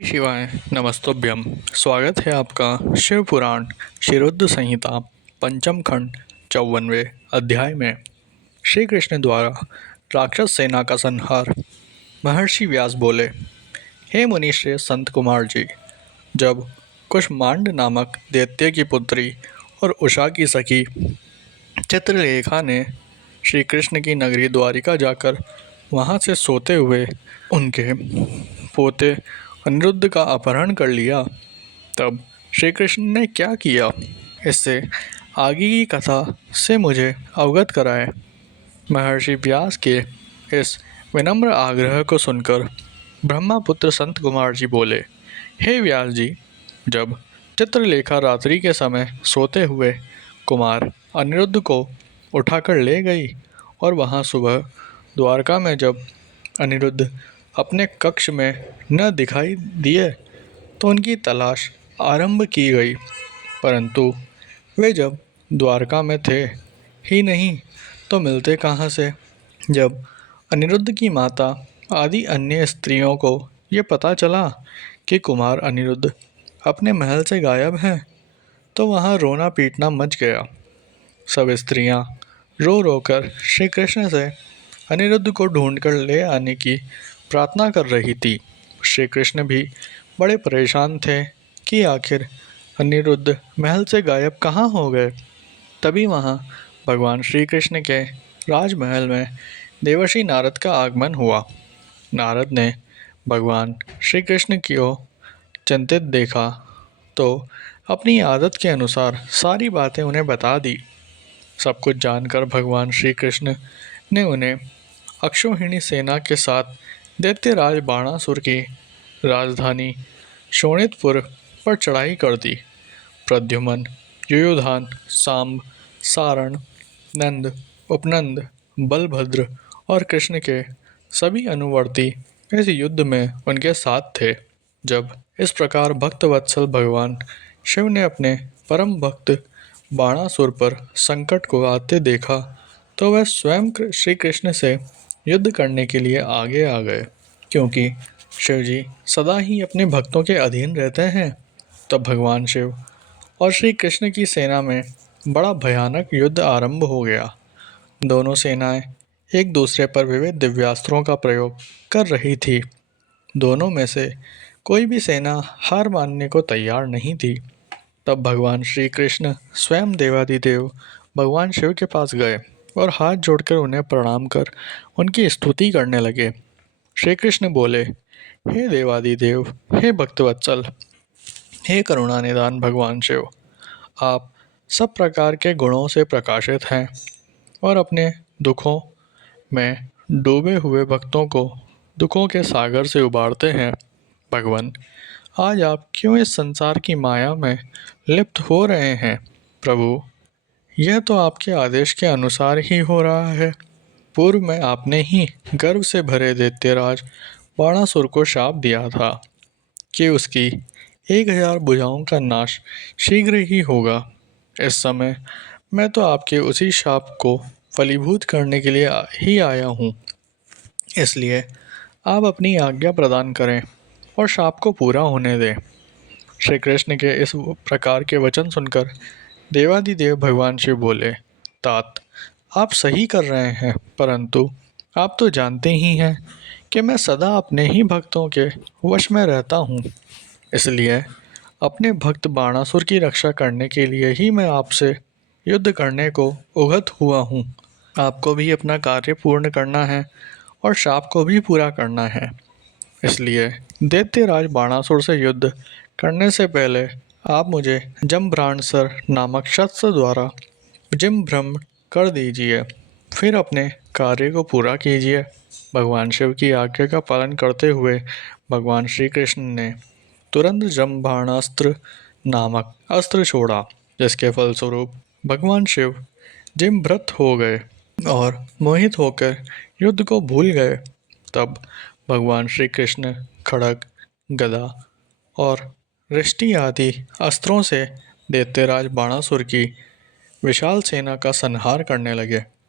शिवाय नमस्तुभ्यम। स्वागत है आपका शिव पुराण शिरोद्ध संहिता पंचम खंड 54वें अध्याय में। श्री कृष्ण द्वारा राक्षस सेना का संहार। महर्षि व्यास बोले, हे मुनिश्रेय संत कुमार जी, जब कुष्मांड नामक दैत्य की पुत्री और उषा की सखी चित्रलेखा ने श्री कृष्ण की नगरी द्वारिका जाकर वहां से सोते हुए उनके पोते अनिरुद्ध का अपहरण कर लिया, तब श्री कृष्ण ने क्या किया, इससे आगे की कथा से मुझे अवगत कराएं। महर्षि व्यास के इस विनम्र आग्रह को सुनकर ब्रह्मपुत्र संत कुमार जी बोले, हे व्यास जी, जब चित्रलेखा रात्रि के समय सोते हुए कुमार अनिरुद्ध को उठाकर ले गई और वहां सुबह द्वारका में जब अनिरुद्ध अपने कक्ष में न दिखाई दिए तो उनकी तलाश आरंभ की गई, परंतु वे जब द्वारका में थे ही नहीं तो मिलते कहाँ से। जब अनिरुद्ध की माता आदि अन्य स्त्रियों को ये पता चला कि कुमार अनिरुद्ध अपने महल से गायब हैं, तो वहाँ रोना पीटना मच गया। सब स्त्रियाँ रो रो कर श्री कृष्ण से अनिरुद्ध को ढूंढकर ले आने की प्रार्थना कर रही थी। श्री कृष्ण भी बड़े परेशान थे कि आखिर अनिरुद्ध महल से गायब कहाँ हो गए। तभी वहाँ भगवान श्री कृष्ण के राजमहल में देवर्षि नारद का आगमन हुआ। नारद ने भगवान श्री कृष्ण को चिंतित देखा तो अपनी आदत के अनुसार सारी बातें उन्हें बता दी। सब कुछ जानकर भगवान श्री कृष्ण ने उन्हें अक्षौहिणी सेना के साथ दैत्यराज बाणासुर की राजधानी शोणितपुर पर चढ़ाई कर दी। प्रद्युम्न, युयुधान, सांब, सारण, नंद, उपनंद, बलभद्र और कृष्ण के सभी अनुवर्ती इस युद्ध में उनके साथ थे। जब इस प्रकार भक्तवत्सल भगवान शिव ने अपने परम भक्त बाणासुर पर संकट को आते देखा तो वह स्वयं श्री कृष्ण से युद्ध करने के लिए आगे आ गए, क्योंकि शिव जी सदा ही अपने भक्तों के अधीन रहते हैं। तब भगवान शिव और श्री कृष्ण की सेना में बड़ा भयानक युद्ध आरंभ हो गया। दोनों सेनाएं एक दूसरे पर विविध दिव्यास्त्रों का प्रयोग कर रही थी। दोनों में से कोई भी सेना हार मानने को तैयार नहीं थी। तब भगवान श्री कृष्ण स्वयं देवादिदेव भगवान शिव के पास गए और हाथ जोड़कर उन्हें प्रणाम कर उनकी स्तुति करने लगे। श्री कृष्ण बोले, हे देवादिदेव, हे भक्तवत्सल, हे करुणा निदान भगवान शिव, आप सब प्रकार के गुणों से प्रकाशित हैं और अपने दुखों में डूबे हुए भक्तों को दुखों के सागर से उबारते हैं। भगवान, आज आप क्यों इस संसार की माया में लिप्त हो रहे हैं। प्रभु, यह तो आपके आदेश के अनुसार ही हो रहा है। पूर्व में आपने ही गर्व से भरे दैत्यराज बाणासुर को शाप दिया था कि उसकी 1000 भुजाओं का नाश शीघ्र ही होगा। इस समय मैं तो आपके उसी शाप को फलीभूत करने के लिए ही आया हूँ, इसलिए आप अपनी आज्ञा प्रदान करें और शाप को पूरा होने दें। श्री कृष्ण के इस प्रकार के वचन सुनकर देवादिदेव भगवान शिव बोले, तात, आप सही कर रहे हैं, परंतु आप तो जानते ही हैं कि मैं सदा अपने ही भक्तों के वश में रहता हूँ, इसलिए अपने भक्त बाणासुर की रक्षा करने के लिए ही मैं आपसे युद्ध करने को उगत हुआ हूँ। आपको भी अपना कार्य पूर्ण करना है और शाप को भी पूरा करना है, इसलिए दैत्यराज बाणासुर से युद्ध करने से पहले आप मुझे जमभ्राणसर नामक शस्त्र द्वारा जिम कर दीजिए, फिर अपने कार्य को पूरा कीजिए। भगवान शिव की आज्ञा का पालन करते हुए भगवान श्री कृष्ण ने तुरंत जमबाणास्त्र नामक अस्त्र छोड़ा, जिसके फलस्वरूप भगवान शिव जिमभ्रत हो गए और मोहित होकर युद्ध को भूल गए। तब भगवान श्री कृष्ण खड्ग, गदा और रिष्टि आदि अस्त्रों से दैत्यराज बाणासुर की विशाल सेना का संहार करने लगे।